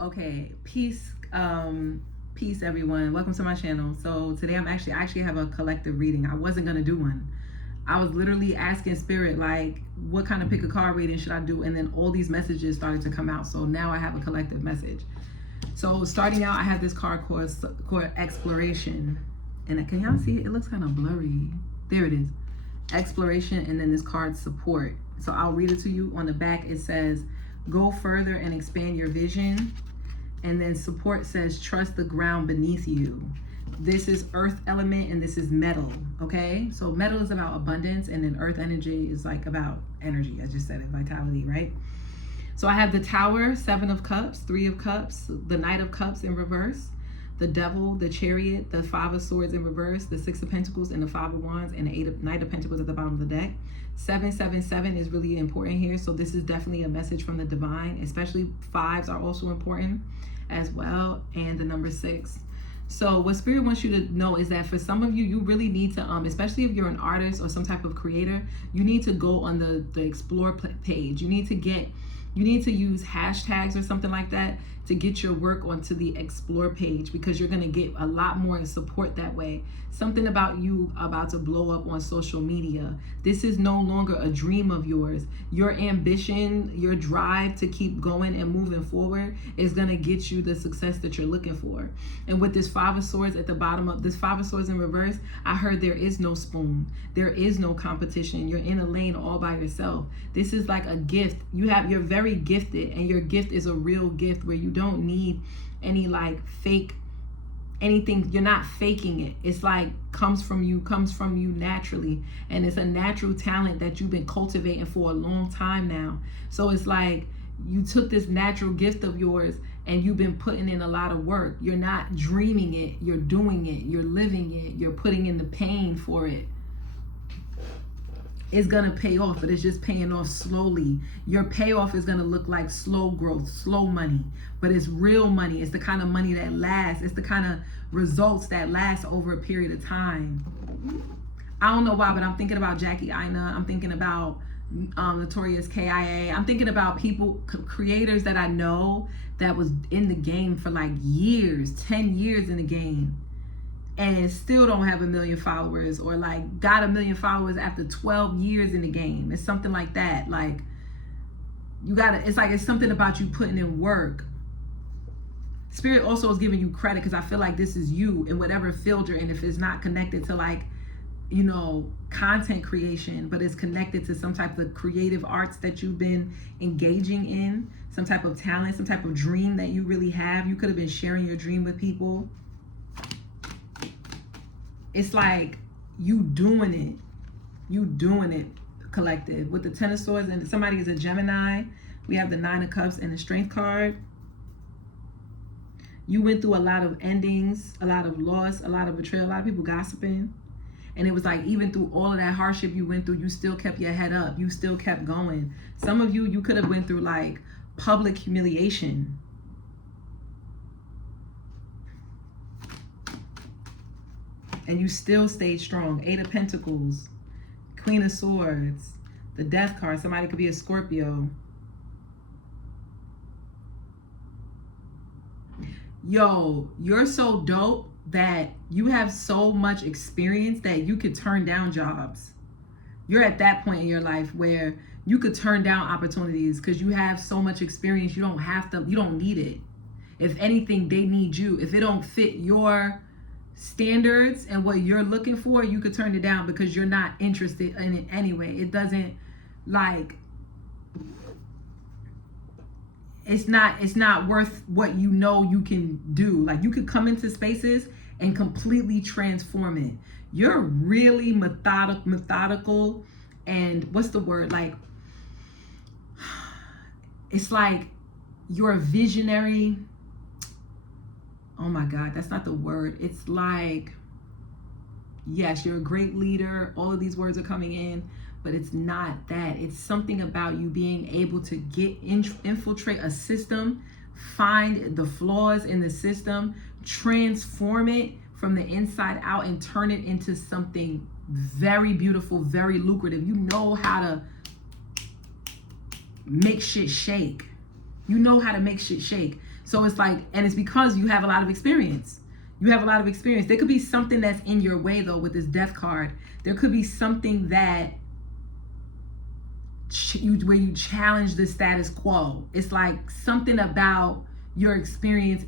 Okay, peace everyone. Welcome to my channel. So today I actually have a collective reading. I wasn't gonna do one. I was literally asking spirit like what kind of pick a card reading should I do, and then all these messages started to come out. So now I have a collective message. So starting out, I have this card called Exploration. And can y'all see it? It looks kind of blurry. There it is. Exploration, and then this card Support. So I'll read it to you. On the back it says, go further and expand your vision. And then Support says, trust the ground beneath you. This is earth element and this is metal. Okay, so metal is about abundance, and then earth energy is like about energy. I just said it, vitality, right? So I have the Tower, 7 of Cups, 3 of Cups, the Knight of Cups in reverse, the Devil, the Chariot, the 5 of Swords in reverse, the 6 of Pentacles, and the 5 of Wands, and the Knight of Pentacles at the bottom of the deck. 777 is really important here. So this is definitely a message from the divine, especially 5s are also important as well, and the number 6. So what spirit wants you to know is that for some of you, you really need to, especially if you're an artist or some type of creator, you need to go on the explore page. You need to use hashtags or something like that to get your work onto the explore page, because you're going to get a lot more support that way. Something about you about to blow up on social media. This is no longer a dream of yours. Your ambition, your drive to keep going and moving forward is going to get you the success that you're looking for. And with this 5 of Swords at the bottom of this 5 of Swords in reverse, I heard there is no spoon. There is no competition. You're in a lane all by yourself. This is like a gift. You're very gifted, and your gift is a real gift where you don't need any like fake anything. You're not faking it. It's like comes from you naturally, and it's a natural talent that you've been cultivating for a long time now. So it's like you took this natural gift of yours and you've been putting in a lot of work. You're not dreaming it, you're doing it, you're living it, you're putting in the pain for it. It's gonna pay off, but it's just paying off slowly. Your payoff is gonna look like slow growth, slow money, but it's real money. It's the kind of money that lasts. It's the kind of results that last over a period of time. I don't know why, but I'm thinking about Jackie Aina. I'm thinking about Notorious KIA. I'm thinking about people, creators that I know that was in the game for like years, 10 years in the game, and still don't have 1 million followers, or like got 1 million followers after 12 years in the game. It's something like that. Like you gotta, it's something about you putting in work. Spirit also is giving you credit, because I feel like this is you in whatever field you're in. If it's not connected to like, you know, content creation, but it's connected to some type of creative arts that you've been engaging in, some type of talent, some type of dream that you really have. You could have been sharing your dream with people. It's like you doing it, collective. With the 10 of Swords, and somebody is a Gemini. We have the 9 of Cups and the Strength card. You went through a lot of endings, a lot of loss, a lot of betrayal, a lot of people gossiping. And it was like, even through all of that hardship you went through, you still kept your head up. You still kept going. Some of you could have went through like public humiliation. And you still stayed strong. 8 of Pentacles, Queen of Swords, the Death card. Somebody could be a Scorpio. Yo, you're so dope that you have so much experience that you could turn down jobs. You're at that point in your life where you could turn down opportunities because you have so much experience. You don't need it. If anything, they need you. If it don't fit your standards and what you're looking for, you could turn it down because you're not interested in it anyway. It doesn't, like, it's not worth what you know you can do. Like, you could come into spaces and completely transform it. You're really methodical, and what's the word, like, it's like you're a visionary. Oh my God, that's not the word. It's like, yes, you're a great leader. All of these words are coming in, but it's not that. It's something about you being able to infiltrate a system, find the flaws in the system, transform it from the inside out, and turn it into something very beautiful, very lucrative. You know how to make shit shake. You know how to make shit shake. So it's like, and it's because you have a lot of experience. You have a lot of experience. There could be something that's in your way though with this death card. There could be something that where you challenge the status quo. It's like something about your experience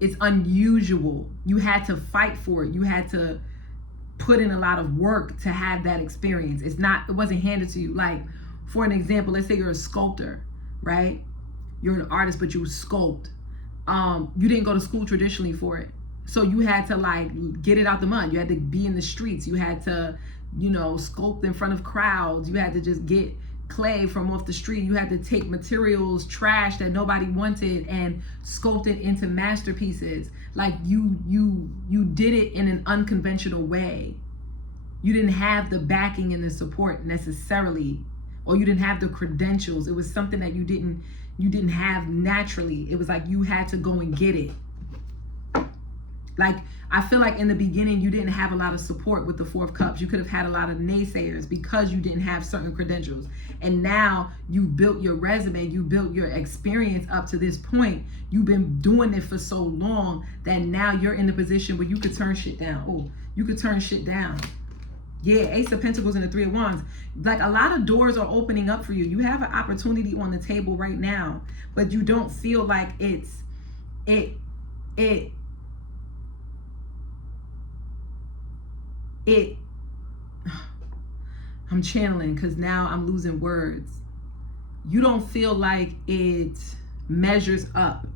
it's unusual. You had to fight for it. You had to put in a lot of work to have that experience. It wasn't handed to you. Like, for an example, let's say you're a sculptor, right? You're an artist, but you sculpt. You didn't go to school traditionally for it. So you had to like get it out the mud. You had to be in the streets. You had to, sculpt in front of crowds. You had to just get clay from off the street. You had to take materials, trash that nobody wanted, and sculpt it into masterpieces. Like you did it in an unconventional way. You didn't have the backing and the support necessarily, or you didn't have the credentials. It was something that you didn't have naturally. It was like you had to go and get it. Like, I feel like in the beginning, you didn't have a lot of support with the Four of Cups. You could have had a lot of naysayers because you didn't have certain credentials. And now you built your resume, you built your experience up to this point. You've been doing it for so long that now you're in a position where you could turn shit down. Oh, you could turn shit down. Yeah, Ace of Pentacles and the Three of Wands. Like, a lot of doors are opening up for you. You have an opportunity on the table right now, but you don't feel like I'm channeling because now I'm losing words. You don't feel like it measures up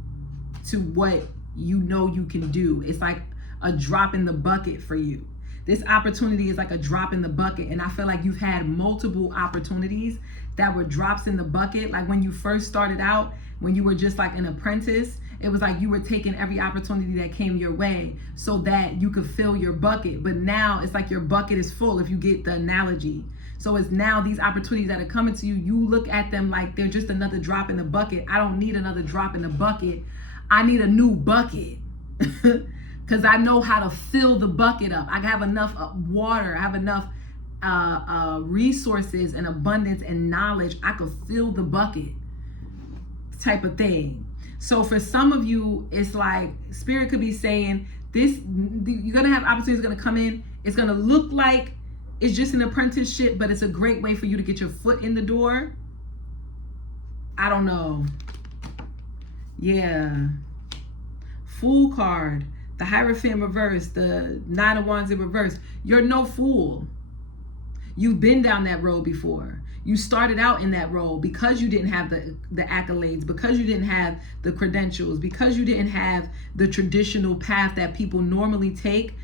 to what you know you can do. It's like a drop in the bucket for you. This opportunity is like a drop in the bucket. And I feel like you've had multiple opportunities that were drops in the bucket. Like when you first started out, when you were just like an apprentice, it was like you were taking every opportunity that came your way so that you could fill your bucket. But now it's like your bucket is full, if you get the analogy. So it's now these opportunities that are coming to you, you look at them like they're just another drop in the bucket. I don't need another drop in the bucket. I need a new bucket because I know how to fill the bucket up. I have enough water. I have enough resources and abundance and knowledge. I could fill the bucket type of thing. So for some of you, it's like Spirit could be saying this, you're going to have opportunities going to come in. It's going to look like it's just an apprenticeship, but it's a great way for you to get your foot in the door. I don't know. Yeah. Fool card, the Hierophant reverse, the Nine of Wands in reverse. You're no fool. You've been down that road before. You started out in that role because you didn't have the accolades, because you didn't have the credentials, because you didn't have the traditional path that people normally take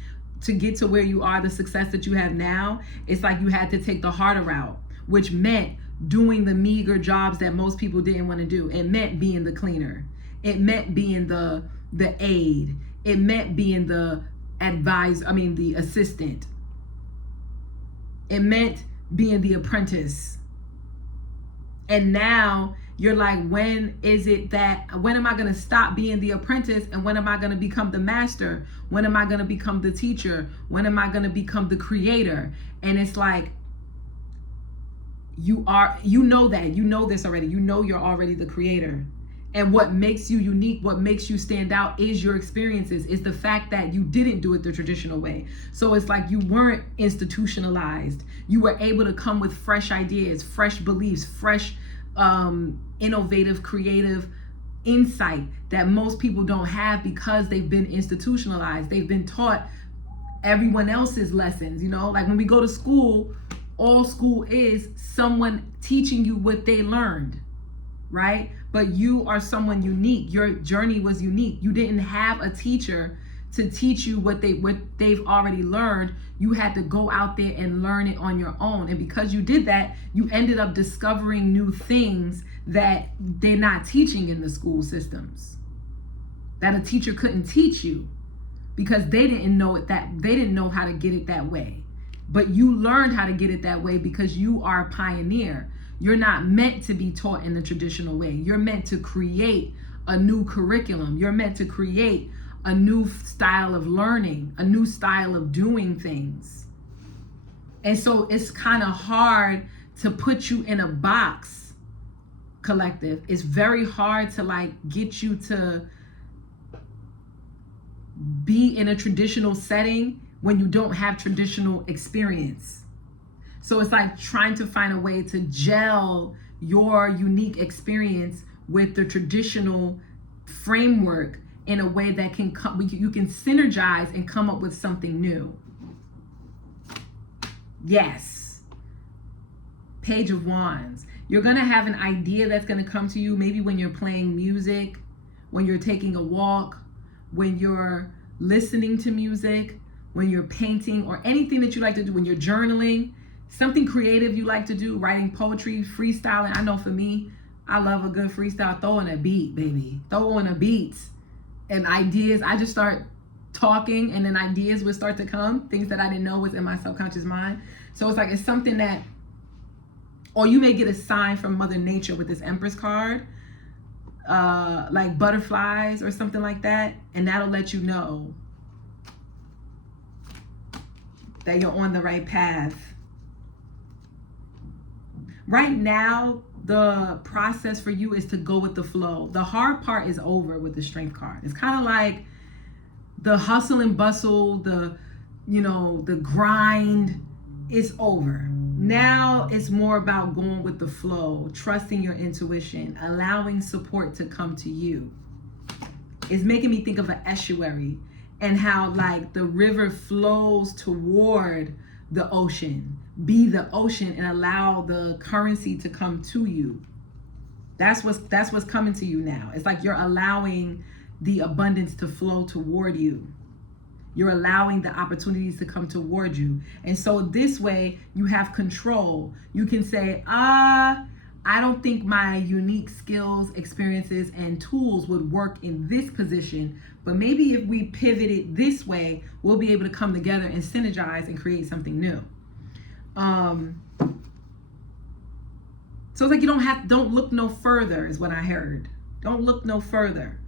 to get to where you are, the success that you have now. It's like you had to take the harder route, which meant doing the meager jobs that most people didn't want to do. It meant being the cleaner. It meant being the aide. It meant being the the assistant. It meant being the apprentice. And now you're like, when am I going to stop being the apprentice? And when am I going to become the master? When am I going to become the teacher? When am I going to become the creator? And it's like, you know this already. You know you're already the creator. And what makes you unique, what makes you stand out is your experiences, is the fact that you didn't do it the traditional way. So it's like you weren't institutionalized. You were able to come with fresh ideas, fresh beliefs, fresh, innovative, creative insight that most people don't have because they've been institutionalized. They've been taught everyone else's lessons, like when we go to school, all school is someone teaching you what they learned, right? But you are someone unique. Your journey was unique. You didn't have a teacher to teach you what they've already learned. You had to go out there and learn it on your own. And because you did that, you ended up discovering new things that they're not teaching in the school systems, that a teacher couldn't teach you because they didn't know how to get it that way. But you learned how to get it that way because you are a pioneer. You're not meant to be taught in the traditional way. You're meant to create a new curriculum. You're meant to create a new style of learning, a new style of doing things. And so it's kind of hard to put you in a box collective, it's very hard to like get you to be in a traditional setting when you don't have traditional experience. So it's like trying to find a way to gel your unique experience with the traditional framework in a way that can come, you can synergize and come up with something new. Yes. Page of Wands. You're going to have an idea that's going to come to you maybe when you're playing music, when you're taking a walk, when you're listening to music, when you're painting, or anything that you like to do, when you're journaling, something creative you like to do, writing poetry, freestyling. I know for me, I love a good freestyle. Throwing a beat, baby. Throwing a beat and ideas. I just start talking and then ideas would start to come, things that I didn't know was in my subconscious mind. So it's like, it's something that, or you may get a sign from Mother Nature with this Empress card, like butterflies or something like that, and that'll let you know that you're on the right path. Right now, the process for you is to go with the flow. The hard part is over with the Strength card. It's kind of like the hustle and bustle, the grind is over. Now it's more about going with the flow, trusting your intuition, allowing support to come to you. It's making me think of an estuary and how like the river flows toward the ocean. Be the ocean and allow the currency to come to you. That's what's coming to you now. It's like you're allowing the abundance to flow toward you. You're allowing the opportunities to come toward you. And so this way you have control. You can say, I don't think my unique skills, experiences, and tools would work in this position, but maybe if we pivot it this way, we'll be able to come together and synergize and create something new. So it's like don't look no further is what I heard. Don't look no further.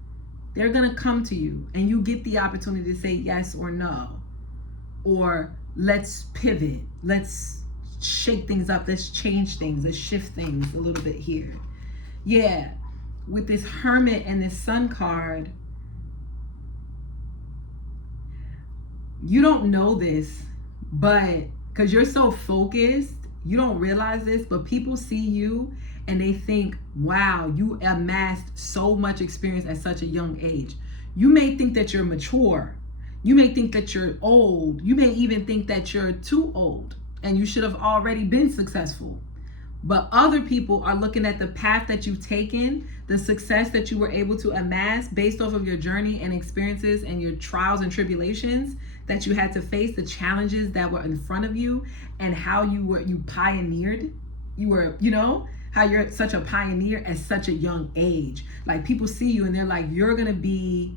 They're going to come to you and you get the opportunity to say yes or no, or let's pivot. Let's shake things up. Let's change things. Let's shift things a little bit here. Yeah. With this Hermit and this Sun card, you don't know this, but because you're so focused, you don't realize this, but people see you and they think, wow, you amassed so much experience at such a young age. You may think that you're mature. You may think that you're old. You may even think that you're too old and you should have already been successful. But other people are looking at the path that you've taken, the success that you were able to amass based off of your journey and experiences and your trials and tribulations that you had to face, the challenges that were in front of you, and how you pioneered. You were, how you're such a pioneer at such a young age. Like people see you and they're like, you're gonna be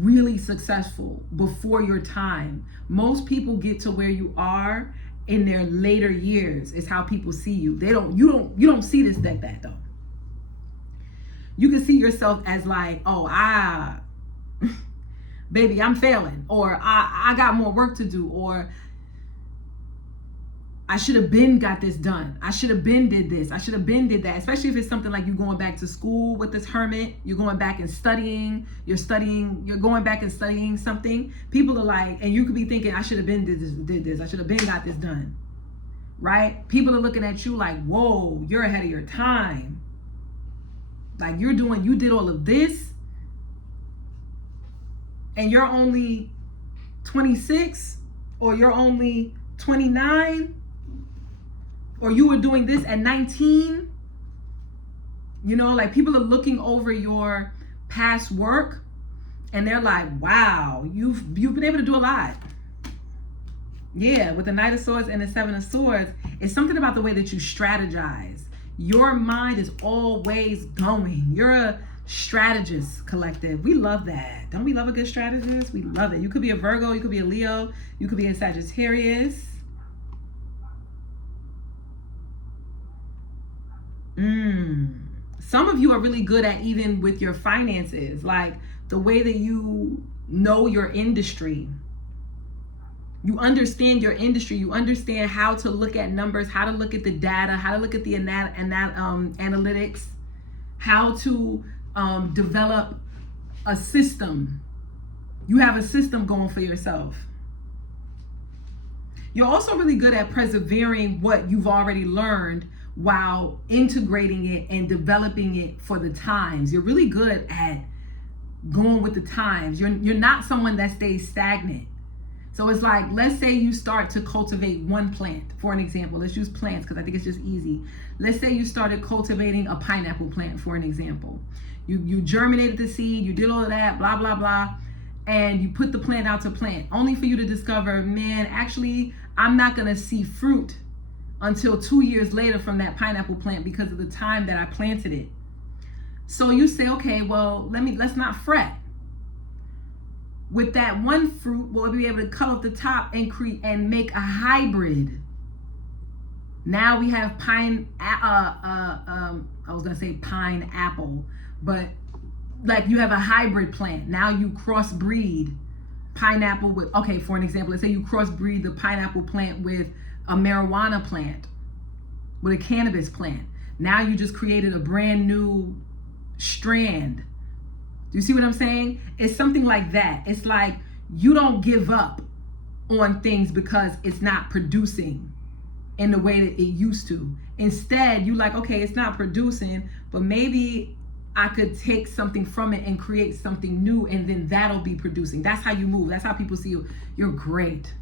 really successful before your time. Most people get to where you are in their later years is how people see you. You don't see this like that though. You can see yourself as like, baby, I'm failing, or I got more work to do, or I should have been got this done. I should have been did this. I should have been did that. Especially if it's something like you going back to school with this Hermit, you're going back and studying, you're going back and studying something. People are like, and you could be thinking, I should have been did this. I should have been got this done. Right? People are looking at you like, whoa, you're ahead of your time. Like you did all of this and you're only 26 or you're only 29. Or you were doing this at 19, like people are looking over your past work and they're like, wow, you've been able to do a lot. Yeah, with the Knight of Swords and the Seven of Swords, it's something about the way that you strategize. Your mind is always going. You're a strategist, collective. We love that. Don't we love a good strategist? We love it. You could be a Virgo, you could be a Leo, you could be a Sagittarius. Some of you are really good at even with your finances, like the way that you know your industry. You understand your industry. You understand how to look at numbers, how to look at the data, how to look at the analytics. how to develop a system. You have a system going for yourself. You're also really good at persevering what you've already learned while integrating it and developing it for the times. You're really good at going with the times. You're not someone that stays stagnant. So it's like, let's say you start to cultivate one plant, for an example. Let's use plants because I think it's just easy. Let's say you started cultivating a pineapple plant, for an example. You germinated the seed, you did all of that, blah, blah, blah, and you put the plant out to plant, only for you to discover, man, actually, I'm not going to see fruit until 2 years later from that pineapple plant because of the time that I planted it. So you say, okay, well, let's not fret. With that one fruit, we'll be able to cut off the top and create and make a hybrid. Now we have I was gonna say pineapple, but like you have a hybrid plant. Now you crossbreed pineapple with, okay, for an example, let's say you crossbreed the pineapple plant with a marijuana plant, with a cannabis plant. Now you just created a brand new strand. Do you see what I'm saying? It's something like that. It's like you don't give up on things because it's not producing in the way that it used to. Instead, you like, okay, it's not producing, but maybe I could take something from it and create something new, and then that'll be producing. That's how you move. That's how people see you. You're great.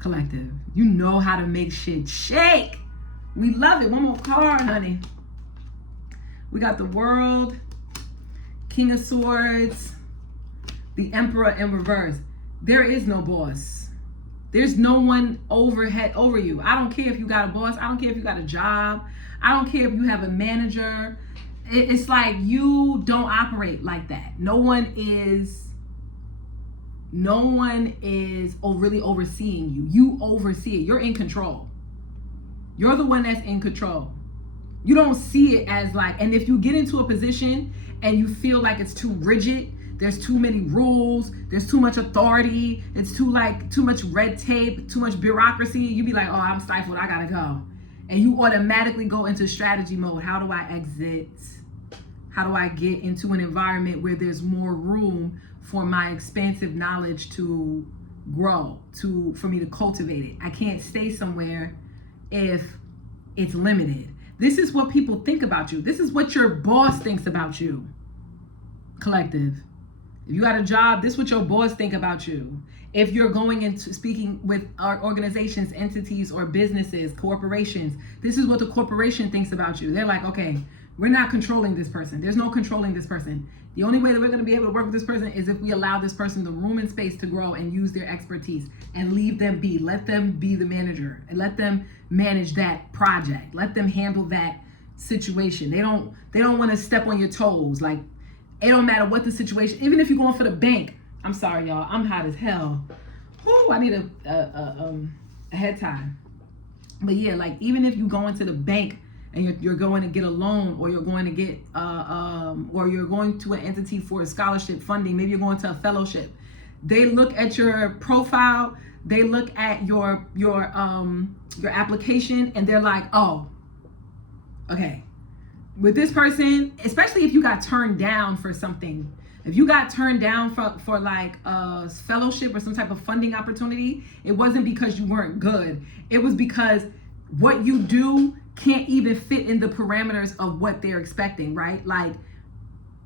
Collective. You know how to make shit shake. We love it. One more card, honey. We got the World, King of Swords, the Emperor in reverse. There is no boss. There's no one over you. I don't care if you got a boss. I don't care if you got a job. I don't care if you have a manager. It's like you don't operate like that. No one is really overseeing you. You oversee it. You're in control. You're the one that's in control. You don't see it as like, and if you get into a position and you feel like it's too rigid, there's too many rules, there's too much authority, it's too much red tape, too much bureaucracy, you be like, oh, I'm stifled, I gotta go. And you automatically go into strategy mode. How do I exit? How do I get into an environment where there's more room for my expansive knowledge to grow, for me to cultivate it? I can't stay somewhere if it's limited. This is what people think about you. This is what your boss thinks about you. Collective. If you got a job, this is what your boss think about you. If you're going into speaking with our organizations, entities, or businesses, corporations, this is what the corporation thinks about you. They're like, okay, we're not controlling this person. There's no controlling this person. The only way that we're going to be able to work with this person is if we allow this person the room and space to grow and use their expertise and leave them be. Let them be the manager and let them manage that project. Let them handle that situation. They don't want to step on your toes. Like, it don't matter what the situation, even if you're going for the bank. I'm sorry, y'all. I'm hot as hell. Whoo, I need a head tie. But yeah, like even if you go into the bank and you're going to get a loan, or you're going to get or you're going to an entity for a scholarship funding, maybe you're going to a fellowship. They look at your profile, they look at your application, and they're like, oh, okay. With this person, especially if you got turned down for something, if you got turned down for like a fellowship or some type of funding opportunity, it wasn't because you weren't good. It was because what you do can't even fit in the parameters of what they're expecting, right? Like,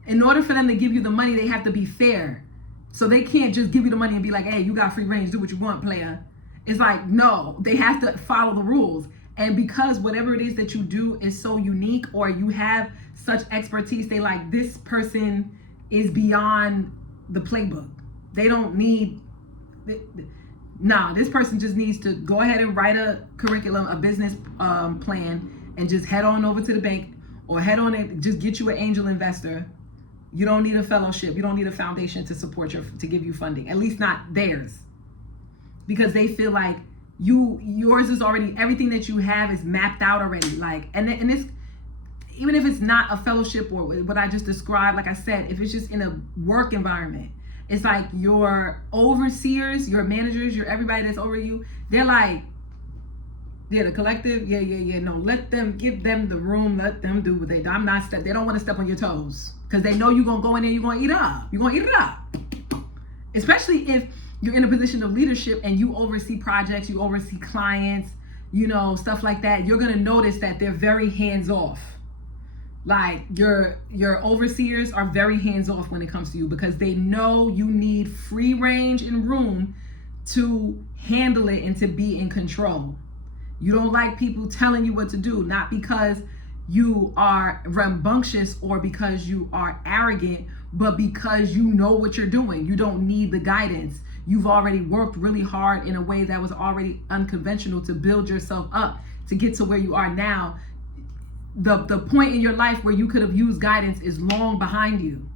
in order for them to give you the money, they have to be fair. So they can't just give you the money and be like, hey, you got free range, do what you want, player. It's like, no, they have to follow the rules. And because whatever it is that you do is so unique, or you have such expertise, they like, this person is beyond the playbook. They don't need, this person just needs to go ahead and write a curriculum, a business plan, and just head on over to the bank, or head on and just get you an angel investor. You don't need a fellowship. You don't need a foundation to support to give you funding, at least not theirs, because they feel like yours is already, everything that you have is mapped out already. Like, and this, even if it's not a fellowship or what I just described, like I said, if it's just in a work environment, it's like your overseers, your managers, your everybody that's over you, they're like, Yeah, the collective. Yeah. No, let them, give them the room. Let them do what they do. They don't want to step on your toes because they know you're gonna go in there. You're gonna eat up. You're gonna eat it up. Especially if you're in a position of leadership and you oversee projects, you oversee clients, stuff like that. You're gonna notice that they're very hands off. Like your overseers are very hands off when it comes to you because they know you need free range and room to handle it and to be in control. You don't like people telling you what to do, not because you are rambunctious or because you are arrogant, but because you know what you're doing. You don't need the guidance. You've already worked really hard in a way that was already unconventional to build yourself up to get to where you are now. The point in your life where you could have used guidance is long behind you.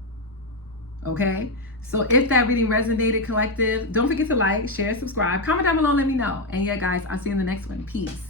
Okay? So if that reading resonated, collective, don't forget to like, share, subscribe, comment down below, let me know. And yeah, guys, I'll see you in the next one. Peace.